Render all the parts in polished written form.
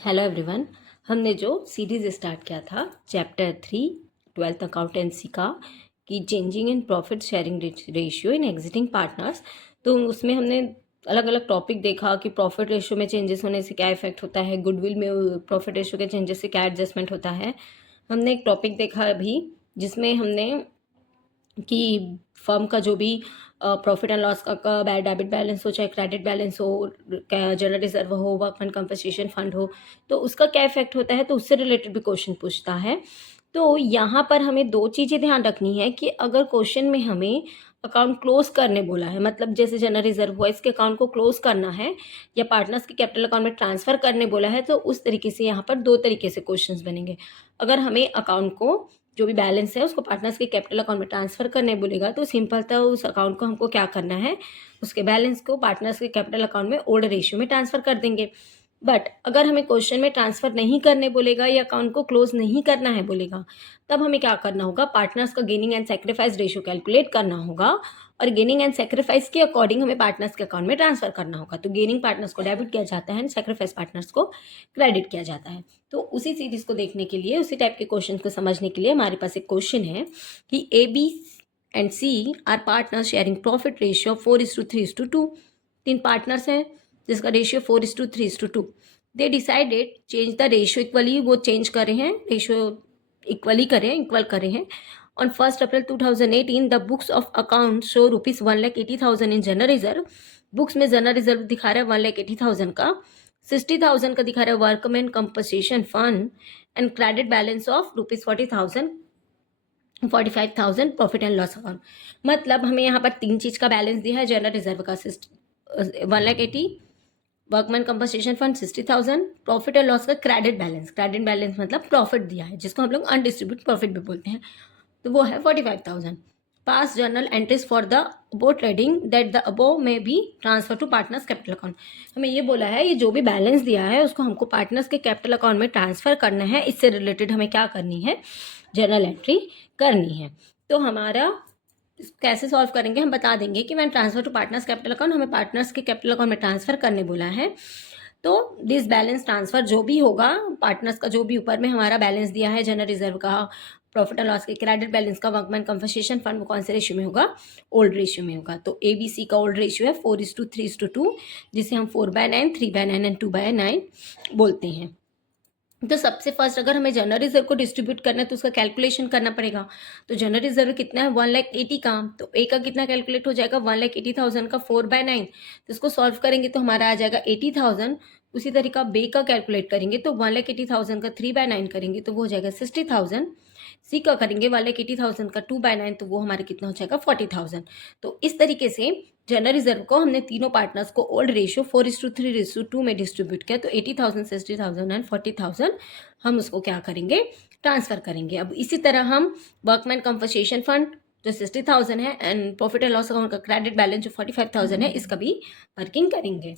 Hello everyone. हमने जो series start किया था चैप्टर 3 ट्वेल्थ अकाउंटेंसी का कि changing in profit sharing ratio in exiting partners, तो उसमें हमने अलग अलग टॉपिक देखा कि प्रॉफिट रेशियो में चेंजेस होने से क्या इफेक्ट होता है, गुडविल में प्रॉफिट रेशियो के चेंजेस से क्या एडजस्टमेंट होता है। हमने एक टॉपिक देखा अभी जिसमें हमने कि फर्म का जो भी प्रॉफिट एंड लॉस का बैड डेबिट बैलेंस हो, चाहे क्रेडिट बैलेंस हो, जनरल रिजर्व हो, वर्कमैन कंपनसेशन फंड हो, तो उसका क्या इफेक्ट होता है, तो उससे रिलेटेड भी क्वेश्चन पूछता है। तो यहाँ पर हमें दो चीज़ें ध्यान रखनी है कि अगर क्वेश्चन में हमें अकाउंट क्लोज करने बोला है, मतलब जैसे जनरल रिजर्व हुआ, इसके अकाउंट को क्लोज करना है या पार्टनर्स के कैपिटल अकाउंट में ट्रांसफर करने बोला है, तो उस तरीके से यहाँ पर दो तरीके से क्वेश्चंस बनेंगे। अगर हमें अकाउंट को जो भी बैलेंस है उसको पार्टनर्स के कैपिटल अकाउंट में ट्रांसफर करने बोलेगा, तो सिंपल उस अकाउंट को हमको क्या करना है, उसके बैलेंस को पार्टनर्स के कैपिटल अकाउंट में ओल्ड रेशियो में ट्रांसफर कर देंगे। बट अगर हमें क्वेश्चन में ट्रांसफर नहीं करने बोलेगा या अकाउंट को क्लोज नहीं करना है बोलेगा, तब हमें क्या करना होगा, पार्टनर्स का gaining and sacrifice ratio calculate करना होगा और गेनिंग एंड सेक्रीफाइस के अकॉर्डिंग हमें पार्टनर्स के अकाउंट में ट्रांसफर करना होगा। तो गेनिंग पार्टनर्स को डेबिट किया जाता है एंड सेक्रीफाइस पार्टनर्स को क्रेडिट किया जाता है। तो उसी सीरीज को देखने के लिए, उसी टाइप के क्वेश्चन को समझने के लिए हमारे पास एक क्वेश्चन है कि A B and C are partners sharing profit ratio 4:3:2। तीन पार्टनर्स हैं जिसका ratio 4:3:2। They decided change the ratio equally, वो चेंज करे हैं, रेशियो इक्वल करे हैं। On 1 April 2018 the books of account show ₹1,80,000 in general reserve. Books में general reserve दिखा रहा है 1,80,000 का, 60,000 का दिखा रहा है workman compensation fund and credit balance of ₹40,000 45,000 profit and loss account. मतलब हमें यहाँ पर तीन चीज का बैलेंस दिया है, जनरल रिजर्व का 1,80,000, workman compensation fund 60,000, profit and loss का क्रेडिट बैलेंस मतलब प्रॉफिट दिया है जिसको हम लोग अनडिस्ट्रीब्यूट प्रॉफिट भी बोलते हैं, तो वो है 45,000। Pass journal entries for the above trading that the above may be transfer to partners capital account. हमें ये बोला है ये जो भी बैलेंस दिया है उसको हमको पार्टनर्स के कैपिटल अकाउंट में ट्रांसफर करना है। इससे रिलेटेड हमें क्या करनी है, जर्नल एंट्री करनी है। तो हमारा कैसे सॉल्व करेंगे, हम बता देंगे कि मैंने transfer to partners capital account, हमें पार्टनर्स के कैपिटल अकाउंट में ट्रांसफर करने बोला है। तो दिस बैलेंस ट्रांसफर जो भी होगा, पार्टनर्स का जो भी ऊपर में हमारा बैलेंस दिया है, जनरल रिजर्व का, प्रॉफिट एंड लॉस के, क्रेडिट बैलेंस का, वर्कमैन कंपनसेशन फंड, वो कौन से रेशियो में होगा, ओल्ड रेशियो में होगा। तो ABC का ओल्ड रेशियो है 4:3:2, जिसे हम 4/9, 3/9 एंड 2/9 बोलते हैं। तो सबसे फर्स्ट अगर हमें जनरल रिजर्व को डिस्ट्रीब्यूट करना है तो उसका कैलकुलेशन करना पड़ेगा। तो जनरल रिजर्व कितना है, 1,80,000 का, तो ए का कितना कैलकुलेट हो जाएगा, 1,80,000 का 4/9, तो इसको सॉल्व करेंगे तो हमारा आ जाएगा 80,000। उसी तरीका बे का कैलकुलेट करेंगे तो 1,80,000 का 3/9 करेंगे तो वो हो जाएगा 60,000। सी का करेंगे 1,80,000 का 2/9 तो वो हमारे कितना हो जाएगा 40,000। तो इस तरीके से जनरल रिजर्व को हमने तीनों पार्टनर्स को ओल्ड रेशियो 4:3:2 में डिस्ट्रीब्यूट किया, तो 80,000, 60,000 एंड 40,000 हम उसको क्या करेंगे, ट्रांसफर करेंगे। अब इसी तरह हम वर्कमैन कंपनसेशन फंड जो 60,000 है and profit and loss account का क्रेडिट बैलेंस जो 45,000 है, इसका भी वर्किंग करेंगे।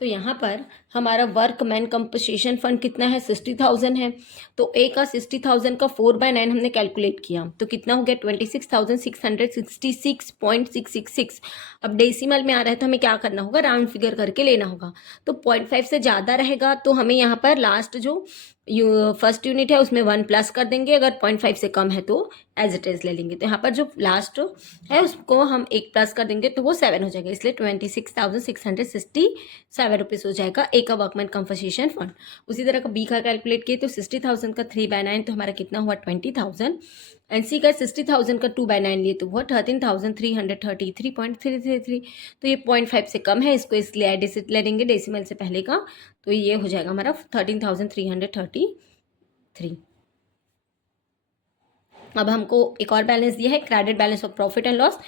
तो यहाँ पर हमारा वर्कमैन कंपनसेशन फंड कितना है, 60,000 है। तो ए का 60,000 का 4/9 हमने कैलकुलेट किया तो कितना हो गया, 26,666.666। अब डेसिमल में आ रहा है तो हमें क्या करना होगा, राउंड फिगर करके लेना होगा। तो 0.5 से ज़्यादा रहेगा तो हमें यहाँ पर लास्ट जो फर्स्ट यूनिट है उसमें 1 प्लस कर देंगे, अगर 0.5 से कम है तो एज इट इज ले लेंगे। तो यहाँ पर जो लास्ट है उसको हम 1 प्लस कर देंगे तो वो 7 हो जाएगा, इसलिए 26,667 रुपीज़ हो जाएगा ए का वर्कमैन कंपनसेशन फंड। उसी तरह का बी का कैलकुलेट किए तो 60,000 का 3/9 तो हमारा कितना हुआ 20,000, एंड सी का 60,000 का 2/9 लिए तो वो 13,333.333। तो ये 0.5 से कम है, इसको इसलिए एडिसिट ले लेंगे डेसिमल से पहले का, तो ये हो जाएगा हमारा 13,333। अब हमको एक और बैलेंस दिया है, credit balance of profit and loss,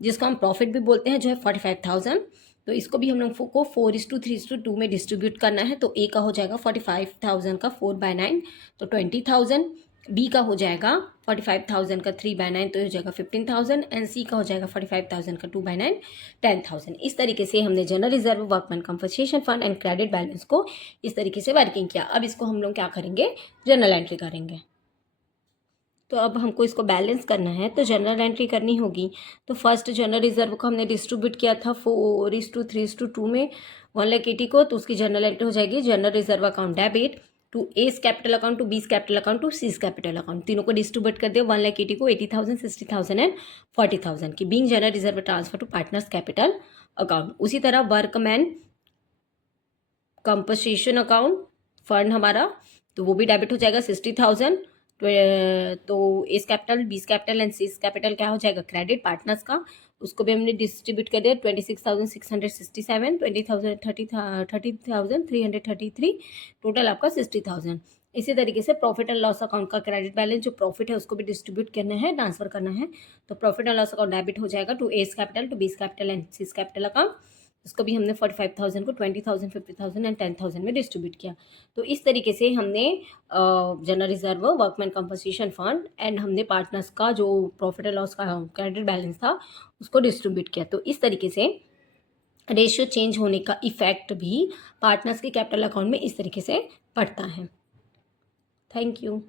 जिसको हम प्रॉफिट भी बोलते हैं, जो है 45,000। तो इसको भी हम लोग को 4:3:2 में डिस्ट्रीब्यूट करना है। तो ए का हो जाएगा 45,000 का 4/9 तो 20,000, बी का हो जाएगा 45,000 का 3/9 तो हो जाएगा 15,000, एंड सी का हो जाएगा 45,000 का 2/9 10,000। इस तरीके से हमने general reserve, workman compensation fund and credit balance को इस तरीके से वर्किंग किया। अब इसको हम लोग क्या करेंगे, जर्नल एंट्री करेंगे। तो अब हमको इसको बैलेंस करना है, तो जनरल एंट्री करनी होगी। तो फर्स्ट जनरल रिजर्व को हमने डिस्ट्रीब्यूट किया था 4:3:2 में 1,80,000 को, तो उसकी जनरल एंट्री हो जाएगी general reserve account debit to A's capital account to B's capital account to C's capital account. तीनों को डिस्ट्रीब्यूट कर दिया 1,80,000 को 80,000, 60,000 एंड 40,000 की being general reserve transfer to partners capital account. उसी तरह वर्कमैन कंपनसेशन अकाउंट फंड हमारा, तो वो भी डेबिट हो जाएगा 60,000। तो A's capital, B's capital and C's capital क्या हो जाएगा क्रेडिट पार्टनर्स का, उसको भी हमने डिस्ट्रीब्यूट कर दिया 26,667, 30,333, टोटल आपका 60,000। इसी तरीके से प्रॉफिट एंड लॉस अकाउंट का क्रेडिट बैलेंस जो प्रॉफिट है उसको भी डिस्ट्रीब्यूट करना है, ट्रांसफर करना है। तो profit and loss account debit हो जाएगा to A's capital to B's capital and C's capital account. उसको भी हमने 45,000 को 20,000, 50,000 एंड 10,000 में डिस्ट्रीब्यूट किया। तो इस तरीके से हमने general reserve, workman compensation fund and हमने पार्टनर्स का जो प्रॉफिट एंड लॉस का क्रेडिट बैलेंस था उसको डिस्ट्रीब्यूट किया। तो इस तरीके से रेशियो चेंज होने का इफेक्ट भी पार्टनर्स के कैपिटल अकाउंट में इस तरीके से पड़ता है। Thank you.